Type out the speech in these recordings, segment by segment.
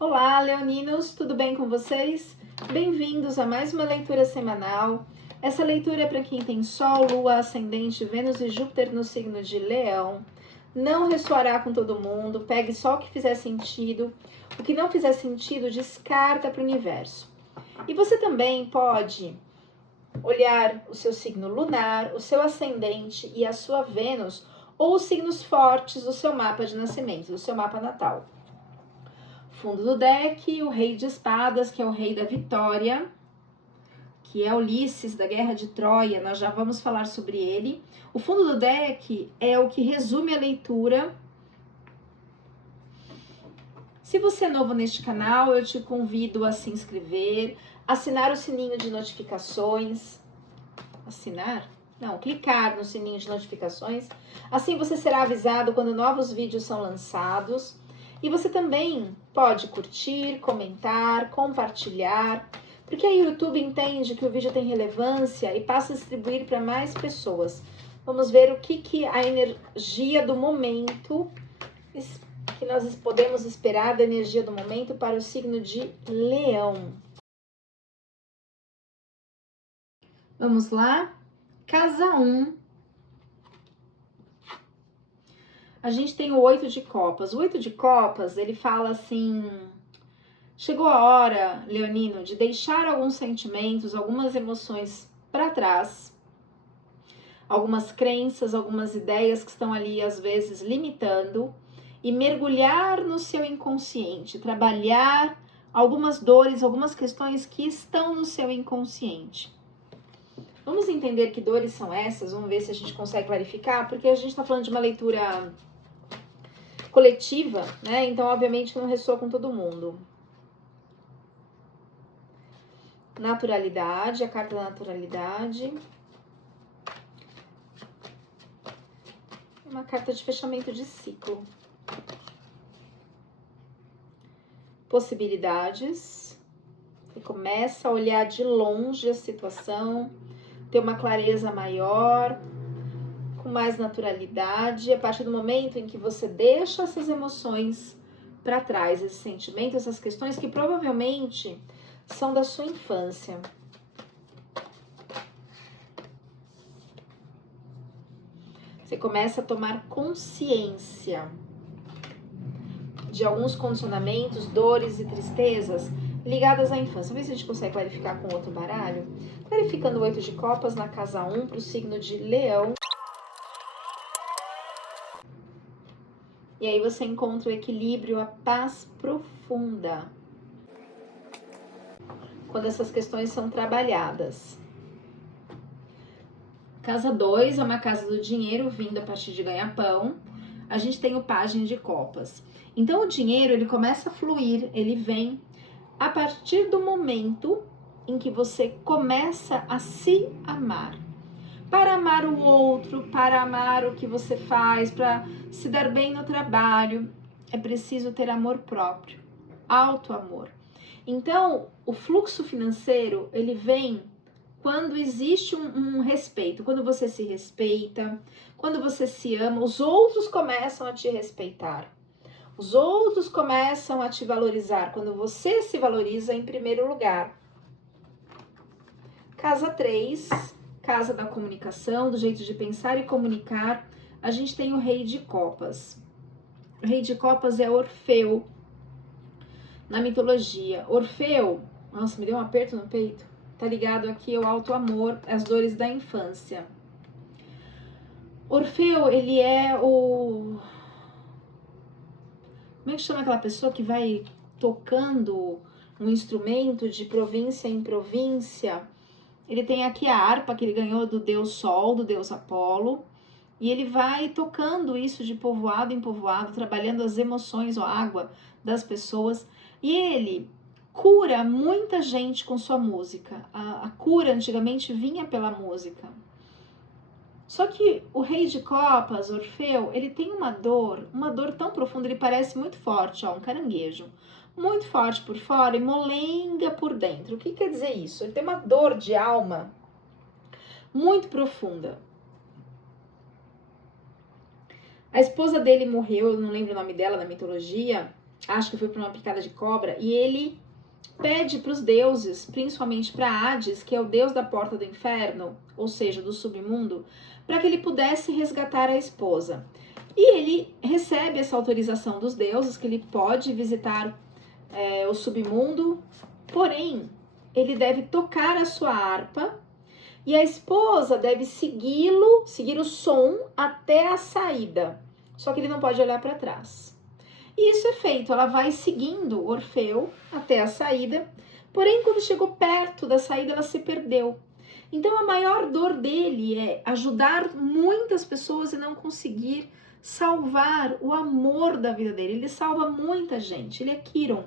Olá, leoninos, tudo bem com vocês? Bem-vindos a mais uma leitura semanal. Essa leitura é para quem tem Sol, Lua, Ascendente, Vênus e Júpiter no signo de Leão. Não ressoará com todo mundo, pegue só o que fizer sentido. O que não fizer sentido, descarta para o universo. E você também pode olhar o seu signo lunar, o seu ascendente e a sua Vênus, ou os signos fortes do seu mapa de nascimento, do seu mapa natal. Fundo do deck, o rei de espadas, que é o rei da vitória, que é Ulisses, da Guerra de Troia, nós já vamos falar sobre ele. O fundo do deck é o que resume a leitura. Se você é novo neste canal, eu te convido a se inscrever, assinar o sininho de notificações. Assinar? Não, clicar no sininho de notificações. Assim você será avisado quando novos vídeos são lançados. E você também pode curtir, comentar, compartilhar, porque aí o YouTube entende que o vídeo tem relevância e passa a distribuir para mais pessoas. Vamos ver o que a energia do momento, que nós podemos esperar da energia do momento para o signo de Leão. Vamos lá? Casa 1. A gente tem o 8 de copas. O 8 de copas, ele fala assim: chegou a hora, leonino, de deixar alguns sentimentos, algumas emoções para trás, algumas crenças, algumas ideias que estão ali às vezes limitando, e mergulhar no seu inconsciente, trabalhar algumas dores, algumas questões que estão no seu inconsciente. Vamos entender que dores são essas, vamos ver se a gente consegue clarificar, porque a gente está falando de uma leitura coletiva, né? Então, obviamente, não ressoa com todo mundo. Naturalidade, a carta da naturalidade. Uma carta de fechamento de ciclo. Possibilidades. Você começa a olhar de longe a situação, ter uma clareza maior, com mais naturalidade. A partir do momento em que você deixa essas emoções para trás, esses sentimentos, essas questões que provavelmente são da sua infância. Você começa a tomar consciência de alguns condicionamentos, dores e tristezas ligadas à infância. Vamos ver se a gente consegue clarificar com outro baralho. Clarificando o 8 de copas na casa 1 para o signo de Leão. E aí você encontra o equilíbrio, a paz profunda, quando essas questões são trabalhadas. Casa 2 é uma casa do dinheiro, vindo a partir de ganha-pão. A gente tem o pajem de copas. Então o dinheiro, ele começa a fluir, ele vem a partir do momento em que você começa a se amar. Para amar o outro, para amar o que você faz, para se dar bem no trabalho, é preciso ter amor próprio, auto-amor. Então, o fluxo financeiro, ele vem quando existe um respeito, quando você se respeita, quando você se ama, os outros começam a te respeitar. Os outros começam a te valorizar quando você se valoriza em primeiro lugar. Casa 3, casa da comunicação, do jeito de pensar e comunicar, a gente tem o Rei de Copas. O Rei de Copas é Orfeu, na mitologia. Orfeu, nossa, me deu um aperto no peito, tá ligado aqui ao auto-amor, as dores da infância. Orfeu, ele é o... Como é que chama aquela pessoa que vai tocando um instrumento de província em província? Ele tem aqui a harpa que ele ganhou do deus Sol, do deus Apolo, e ele vai tocando isso de povoado em povoado, trabalhando as emoções, a água das pessoas, e ele cura muita gente com sua música. A cura antigamente vinha pela música. Só que o Rei de Copas, Orfeu, ele tem uma dor tão profunda, ele parece muito forte, ó, um caranguejo. Muito forte por fora e molenga por dentro. O que quer dizer isso? Ele tem uma dor de alma muito profunda. A esposa dele morreu, eu não lembro o nome dela na mitologia, acho que foi por uma picada de cobra, e ele pede para os deuses, principalmente para Hades, que é o deus da porta do inferno, ou seja, do submundo, para que ele pudesse resgatar a esposa. E ele recebe essa autorização dos deuses, que ele pode visitar o submundo, porém, ele deve tocar a sua harpa e a esposa deve seguir o som até a saída. Só que ele não pode olhar para trás. E isso é feito, ela vai seguindo Orfeu até a saída, porém, quando chegou perto da saída, ela se perdeu. Então, a maior dor dele é ajudar muitas pessoas e não conseguir salvar o amor da vida dele. Ele salva muita gente, ele é Quiron,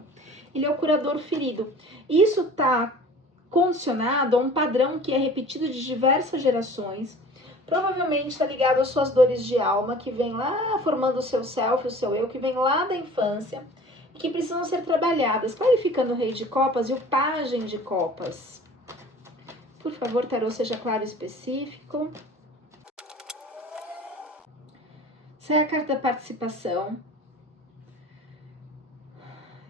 ele é o curador ferido. E isso está condicionado a um padrão que é repetido de diversas gerações. Provavelmente está ligado às suas dores de alma, que vem lá formando o seu self, o seu eu, que vem lá da infância, e que precisam ser trabalhadas, clarificando o Rei de Copas e o Pajem de Copas. Por favor, tarô, seja claro e específico. Essa é a carta da participação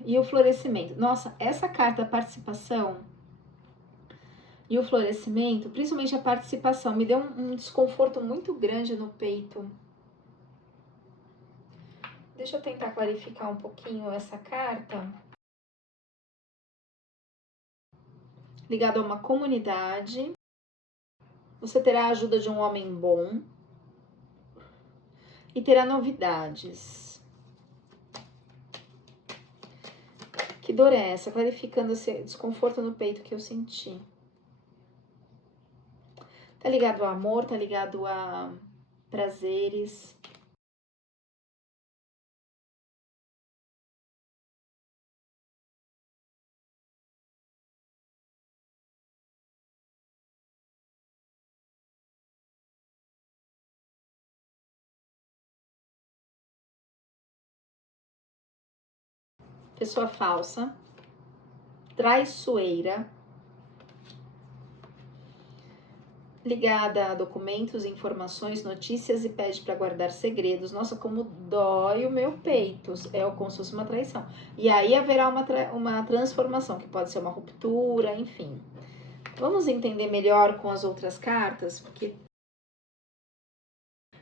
e o florescimento. Nossa, essa carta da participação e o florescimento, principalmente a participação, me deu um desconforto muito grande no peito. Deixa eu tentar clarificar um pouquinho essa carta. Ligado a uma comunidade. Você terá a ajuda de um homem bom. E terá novidades. Que dor é essa? Clarificando esse desconforto no peito que eu senti. Tá ligado a amor, tá ligado a prazeres. Pessoa falsa, traiçoeira, ligada a documentos, informações, notícias e pede para guardar segredos. Nossa, como dói o meu peito. É como se fosse uma traição. E aí haverá uma transformação, que pode ser uma ruptura, enfim. Vamos entender melhor com as outras cartas, porque...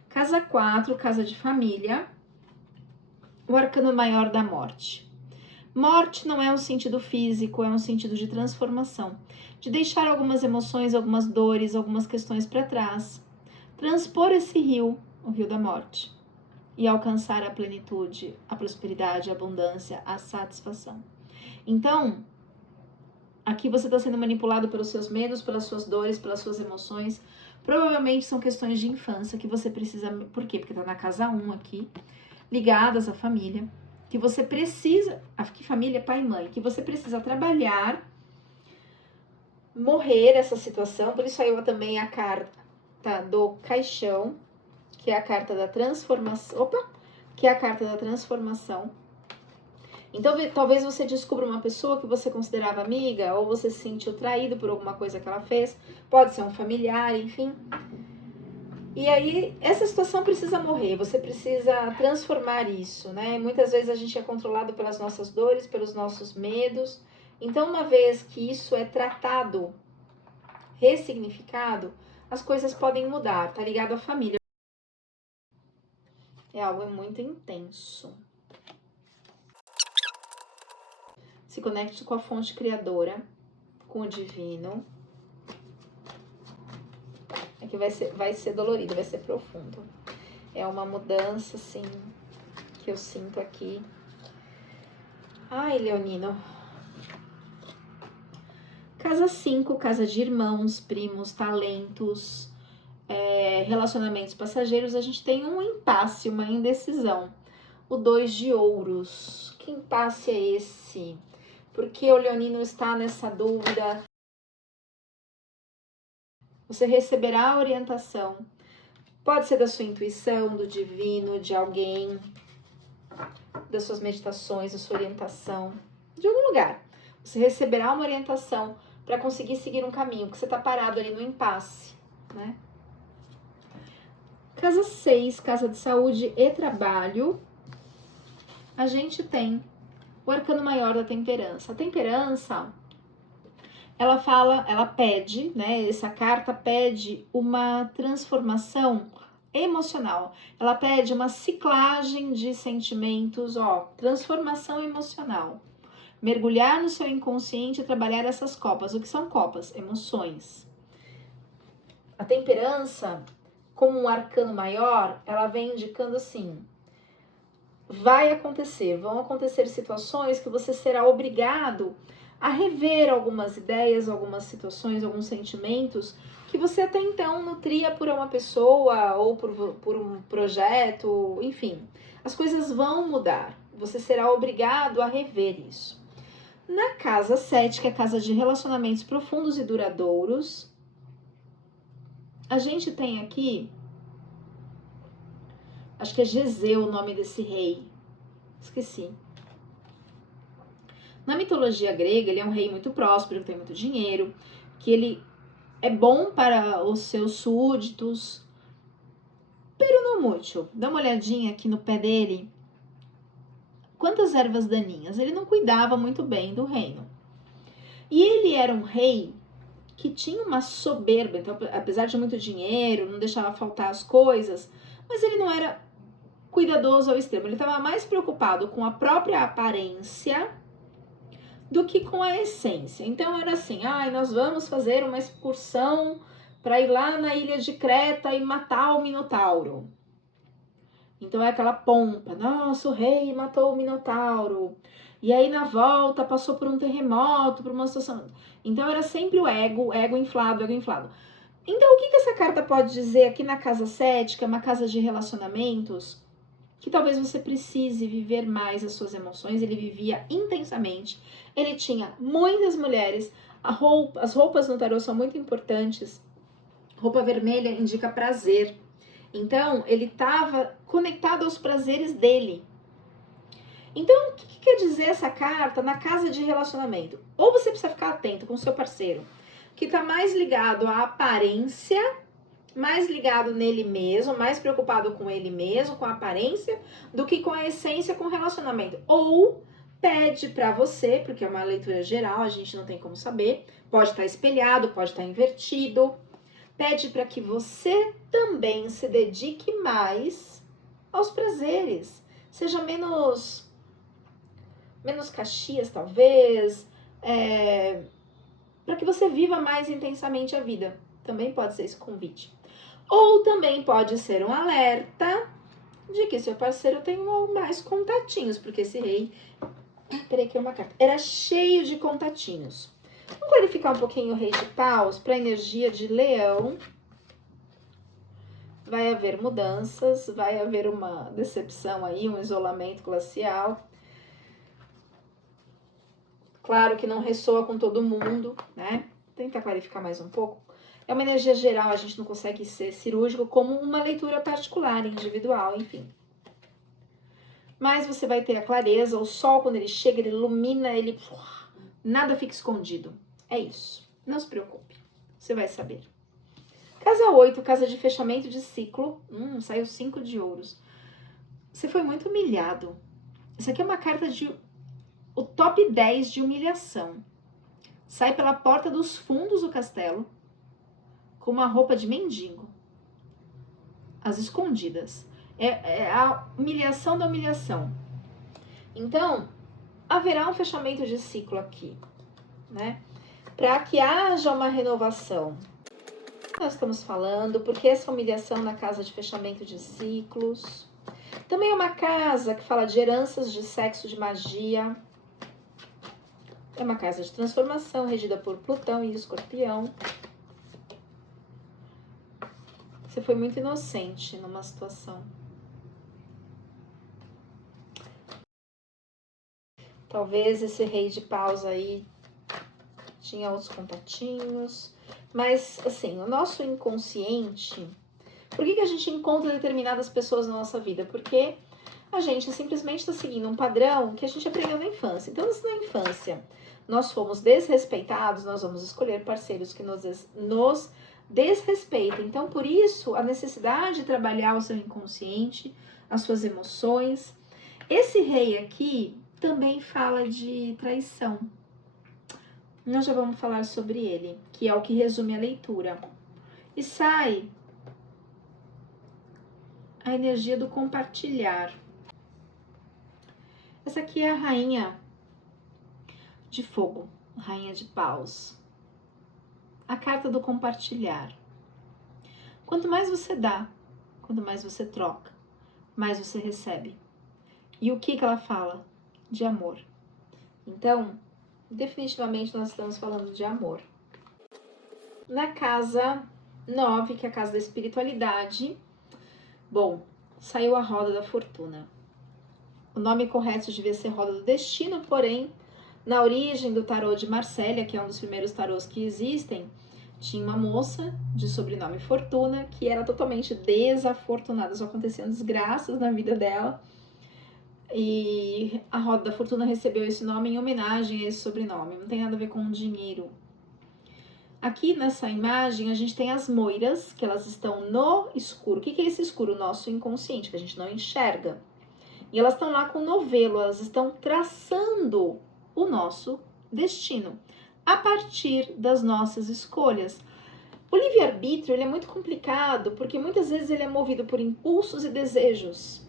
Casa 4, casa de família. O arcano maior da morte. Morte não é um sentido físico, é um sentido de transformação, de deixar algumas emoções, algumas dores, algumas questões para trás, transpor esse rio, o rio da morte, e alcançar a plenitude, a prosperidade, a abundância, a satisfação. Então, aqui você está sendo manipulado pelos seus medos, pelas suas dores, pelas suas emoções. Provavelmente são questões de infância que você precisa... Por quê? Porque está na casa 1 aqui, ligadas à família. Que você precisa, que família, pai e mãe, que você precisa trabalhar, morrer essa situação. Por isso saiu também a carta do caixão, que é a carta da transformação, que é a carta da transformação. Então, talvez você descubra uma pessoa que você considerava amiga, ou você se sentiu traído por alguma coisa que ela fez, pode ser um familiar, enfim. E aí, essa situação precisa morrer, você precisa transformar isso, né? Muitas vezes a gente é controlado pelas nossas dores, pelos nossos medos. Então, uma vez que isso é tratado, ressignificado, as coisas podem mudar, tá ligado à família. É algo muito intenso. Se conecte com a fonte criadora, com o divino. É que vai ser dolorido, vai ser profundo. É uma mudança, assim, que eu sinto aqui. Ai, Leonino. Casa 5, casa de irmãos, primos, talentos, relacionamentos passageiros. A gente tem um impasse, uma indecisão. O 2 de ouros. Que impasse é esse? Por que o Leonino está nessa dúvida? Você receberá a orientação. Pode ser da sua intuição, do divino, de alguém, das suas meditações, da sua orientação, de algum lugar. Você receberá uma orientação para conseguir seguir um caminho, porque você está parado ali no impasse, né? Casa 6, casa de saúde e trabalho. A gente tem o arcano maior da temperança. A temperança, ela pede, né? Essa carta pede uma transformação emocional. Ela pede uma ciclagem de sentimentos, transformação emocional. Mergulhar no seu inconsciente e trabalhar essas copas. O que são copas? Emoções. A temperança, como um arcano maior, ela vem indicando assim: vão acontecer situações que você será obrigado a rever algumas ideias, algumas situações, alguns sentimentos que você até então nutria por uma pessoa ou por um projeto, enfim. As coisas vão mudar, você será obrigado a rever isso. Na casa 7, que é a casa de relacionamentos profundos e duradouros, a gente tem aqui, acho que é Geseu o nome desse rei, esqueci. Na mitologia grega, ele é um rei muito próspero, que tem muito dinheiro, que ele é bom para os seus súditos, pero não muito. Dá uma olhadinha aqui no pé dele. Quantas ervas daninhas? Ele não cuidava muito bem do reino. E ele era um rei que tinha uma soberba, então, apesar de muito dinheiro, não deixava faltar as coisas, mas ele não era cuidadoso ao extremo. Ele estava mais preocupado com a própria aparência do que com a essência. Então era assim, nós vamos fazer uma excursão para ir lá na ilha de Creta e matar o Minotauro. Então é aquela pompa, nossa, o rei matou o Minotauro. E aí na volta passou por um terremoto, por uma situação. Então era sempre o ego inflado, ego inflado. Então o que essa carta pode dizer aqui na casa 7, que é uma casa de relacionamentos? Que talvez você precise viver mais as suas emoções. Ele vivia intensamente, ele tinha muitas mulheres, as roupas no tarô são muito importantes. Roupa vermelha indica prazer, então ele estava conectado aos prazeres dele. Então o que quer dizer essa carta na casa de relacionamento? Ou você precisa ficar atento com o seu parceiro, que está mais ligado à aparência, mais ligado nele mesmo, mais preocupado com ele mesmo, com a aparência, do que com a essência, com o relacionamento. Ou pede para você, porque é uma leitura geral, a gente não tem como saber, pode estar espelhado, pode estar invertido, pede para que você também se dedique mais aos prazeres, seja menos Caxias, talvez, para que você viva mais intensamente a vida. Também pode ser esse convite. Ou também pode ser um alerta de que seu parceiro tem mais contatinhos, porque esse rei, peraí que é uma carta, era cheio de contatinhos. Vamos qualificar um pouquinho o rei de paus para a energia de leão. Vai haver mudanças, vai haver uma decepção aí, um isolamento glacial. Claro que não ressoa com todo mundo, né? Tenta clarificar mais um pouco. É uma energia geral, a gente não consegue ser cirúrgico como uma leitura particular, individual, enfim. Mas você vai ter a clareza, o sol quando ele chega, ele ilumina, nada fica escondido. É isso, não se preocupe, você vai saber. Casa 8, casa de fechamento de ciclo, saiu 5 de ouros. Você foi muito humilhado. Isso aqui é uma carta de o top 10 de humilhação. Sai pela porta dos fundos do castelo com uma roupa de mendigo. As escondidas. É a humilhação da humilhação. Então, haverá um fechamento de ciclo aqui, né? Para que haja uma renovação. Nós estamos falando, porque essa humilhação na casa de fechamento de ciclos. Também é uma casa que fala de heranças, de sexo, de magia. É uma casa de transformação, regida por Plutão e Escorpião. Você foi muito inocente numa situação. Talvez esse rei de paus aí tinha outros contatinhos. Mas, assim, o nosso inconsciente... Por que a gente encontra determinadas pessoas na nossa vida? Porque a gente simplesmente está seguindo um padrão que a gente aprendeu na infância. Então, se na infância nós fomos desrespeitados, nós vamos escolher parceiros que nos desrespeitem. Então, por isso, a necessidade de trabalhar o seu inconsciente, as suas emoções. Esse rei aqui também fala de traição. Nós já vamos falar sobre ele, que é o que resume a leitura. E sai a energia do compartilhar. Essa aqui é a rainha de fogo, rainha de paus. A carta do compartilhar. Quanto mais você dá, quanto mais você troca, mais você recebe. E o que ela fala? De amor. Então, definitivamente nós estamos falando de amor. Na casa 9, que é a casa da espiritualidade, bom, saiu a roda da fortuna. O nome correto devia ser roda do destino, porém, na origem do tarô de Marsella, que é um dos primeiros tarôs que existem, tinha uma moça de sobrenome Fortuna, que era totalmente desafortunada, só aconteciam desgraças na vida dela. E a roda da fortuna recebeu esse nome em homenagem a esse sobrenome, não tem nada a ver com dinheiro. Aqui nessa imagem a gente tem as moiras, que elas estão no escuro. O que é esse escuro? O nosso inconsciente, que a gente não enxerga. E elas estão lá com o novelo, elas estão traçando o nosso destino, a partir das nossas escolhas. O livre-arbítrio ele é muito complicado, porque muitas vezes ele é movido por impulsos e desejos,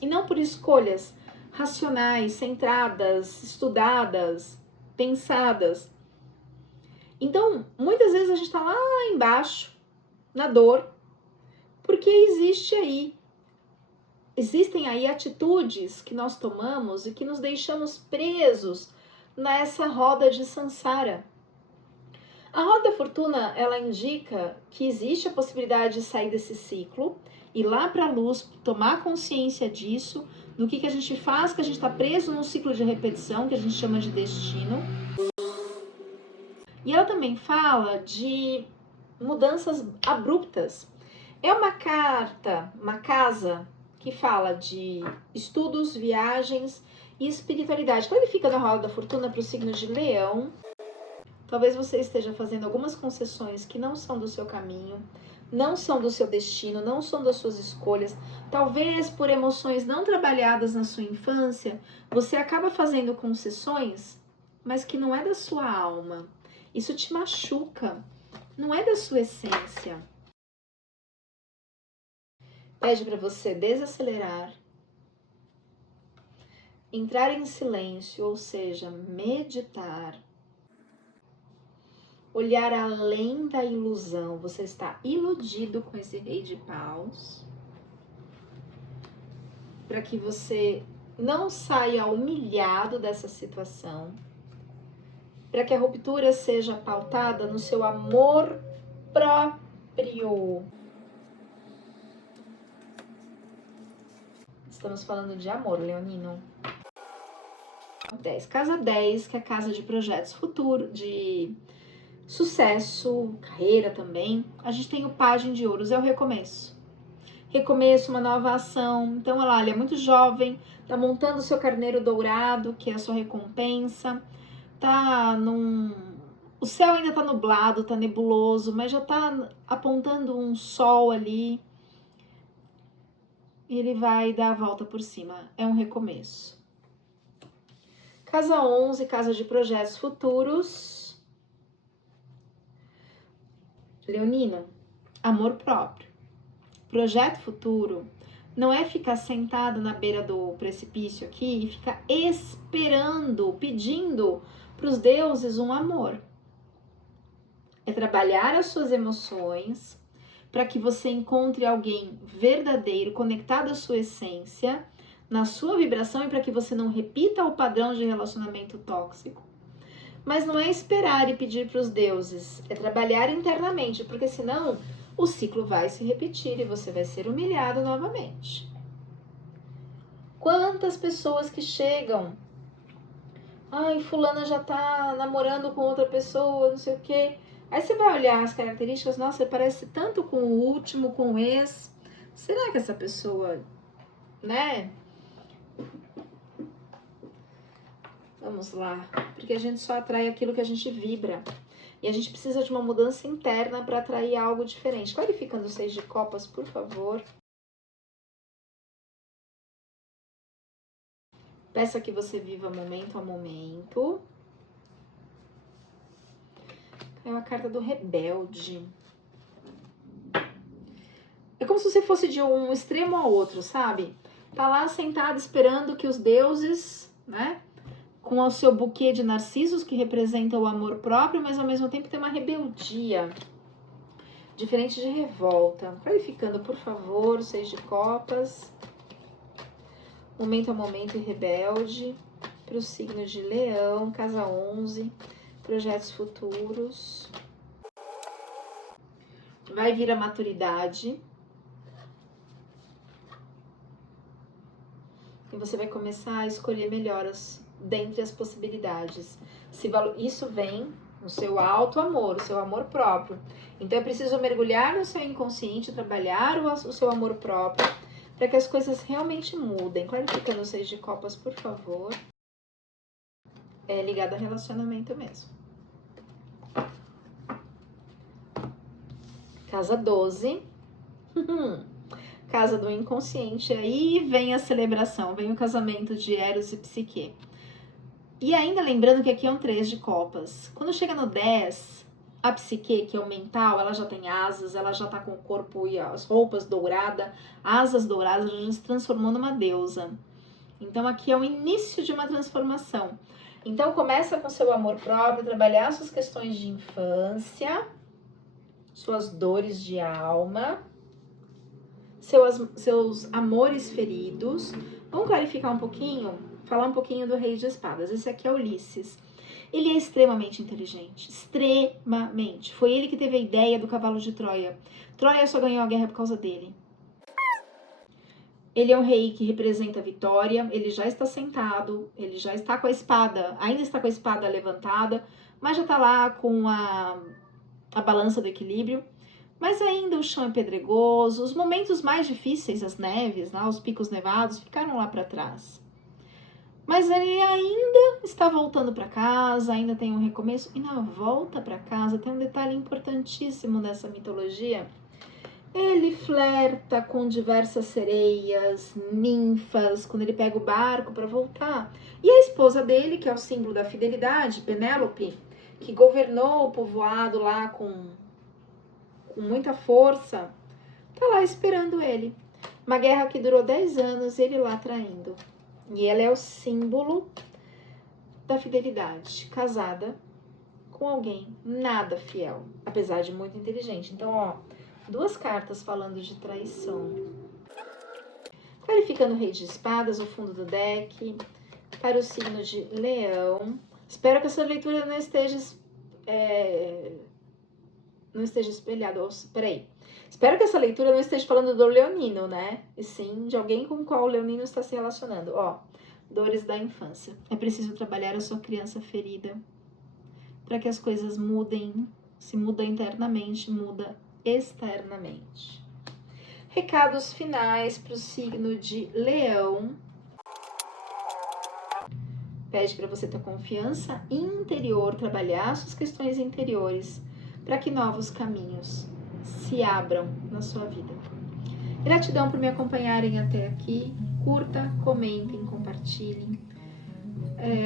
e não por escolhas racionais, centradas, estudadas, pensadas. Então, muitas vezes a gente está lá embaixo, na dor, porque existem aí atitudes que nós tomamos e que nos deixamos presos nessa roda de samsara. A roda da fortuna, ela indica que existe a possibilidade de sair desse ciclo, ir lá para a luz, tomar consciência disso, do que a gente faz, que a gente está preso num ciclo de repetição, que a gente chama de destino. E ela também fala de mudanças abruptas. É uma carta, uma casa que fala de estudos, viagens e espiritualidade. Quando ele fica na roda da fortuna para o signo de Leão, talvez você esteja fazendo algumas concessões que não são do seu caminho, não são do seu destino, não são das suas escolhas. Talvez por emoções não trabalhadas na sua infância, você acaba fazendo concessões, mas que não é da sua alma. Isso te machuca, não é da sua essência. Pede para você desacelerar, entrar em silêncio, ou seja, meditar, olhar além da ilusão. Você está iludido com esse rei de paus, para que você não saia humilhado dessa situação, para que a ruptura seja pautada no seu amor próprio. Estamos falando de amor, leonino. 10. Casa 10, que é a casa de projetos futuros, de sucesso, carreira também. A gente tem o Pajem de Ouros, é o recomeço. Recomeço, uma nova ação. Então, ela é muito jovem, tá montando o seu carneiro dourado, que é a sua recompensa. O céu ainda tá nublado, tá nebuloso, mas já tá apontando um sol ali. E ele vai dar a volta por cima. É um recomeço. Casa 11, casa de projetos futuros. Leonino, amor próprio. Projeto futuro não é ficar sentado na beira do precipício aqui e ficar esperando, pedindo para os deuses um amor. É trabalhar as suas emoções para que você encontre alguém verdadeiro, conectado à sua essência, na sua vibração, e para que você não repita o padrão de relacionamento tóxico. Mas não é esperar e pedir para os deuses, é trabalhar internamente, porque senão o ciclo vai se repetir e você vai ser humilhado novamente. Quantas pessoas que chegam, ai, fulana já tá namorando com outra pessoa, não sei o quê. Aí você vai olhar as características, nossa, parece tanto com o último, com o ex. Será que essa pessoa, né? Vamos lá, porque a gente só atrai aquilo que a gente vibra. E a gente precisa de uma mudança interna para atrair algo diferente. Clarificando o 6 de copas, por favor. Peço que você viva momento a momento. É a carta do rebelde. É como se você fosse de um extremo ao outro, sabe? Tá lá sentado esperando que os deuses, né? Com o seu buquê de narcisos, que representa o amor próprio, mas ao mesmo tempo tem uma rebeldia. Diferente de revolta. Clarificando, por favor, 6 de copas. Momento a momento e rebelde. Para o signo de Leão, casa 11. Projetos futuros. Vai vir a maturidade. E você vai começar a escolher melhoras dentre as possibilidades. Isso vem no seu alto amor, o seu amor próprio. Então é preciso mergulhar no seu inconsciente, trabalhar o seu amor próprio, para que as coisas realmente mudem. Clarificando os 6 de copas, por favor. É ligado a relacionamento mesmo. Casa 12. Casa do inconsciente. Aí vem a celebração, vem o casamento de Eros e Psique. E ainda lembrando que aqui é um 3 de copas. Quando chega no 10, a Psique, que é o mental, ela já tem asas, ela já tá com o corpo e as roupas douradas, asas douradas, ela já se transformou numa deusa. Então aqui é o início de uma transformação. Então começa com seu amor próprio, trabalhar suas questões de infância, suas dores de alma, seus amores feridos. Vamos clarificar um pouquinho, falar um pouquinho do Rei de Espadas. Esse aqui é Ulisses. Ele é extremamente inteligente, extremamente. Foi ele que teve a ideia do cavalo de Troia. Troia só ganhou a guerra por causa dele. Ele é um rei que representa a vitória, ele já está sentado, ele já está com a espada, ainda está com a espada levantada, mas já está lá com a balança do equilíbrio. Mas ainda o chão é pedregoso, os momentos mais difíceis, as neves, os picos nevados, ficaram lá para trás. Mas ele ainda está voltando para casa, ainda tem um recomeço. E na volta para casa tem um detalhe importantíssimo nessa mitologia. Ele flerta com diversas sereias, ninfas, quando ele pega o barco para voltar. E a esposa dele, que é o símbolo da fidelidade, Penélope, que governou o povoado lá com muita força, tá lá esperando ele. Uma guerra que durou 10 anos, ele lá traindo. E ela é o símbolo da fidelidade, casada com alguém nada fiel, apesar de muito inteligente. Então, ó, 2 cartas falando de traição. Clarificando o Rei de Espadas, o fundo do deck, para o signo de Leão. Espero que essa leitura não esteja espelhada. Peraí. Espero que essa leitura não esteja falando do leonino, né? E sim de alguém com o qual o leonino está se relacionando. Ó, dores da infância. É preciso trabalhar a sua criança ferida para que as coisas mudem. Se muda internamente, muda externamente. Recados finais para o signo de Leão. Pede para você ter confiança interior, trabalhar suas questões interiores, para que novos caminhos se abram na sua vida. Gratidão por me acompanharem até aqui. Curta, comentem, compartilhem.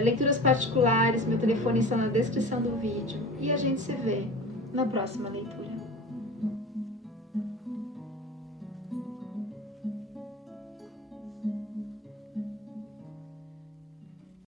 Leituras particulares, meu telefone está na descrição do vídeo. E a gente se vê na próxima leitura.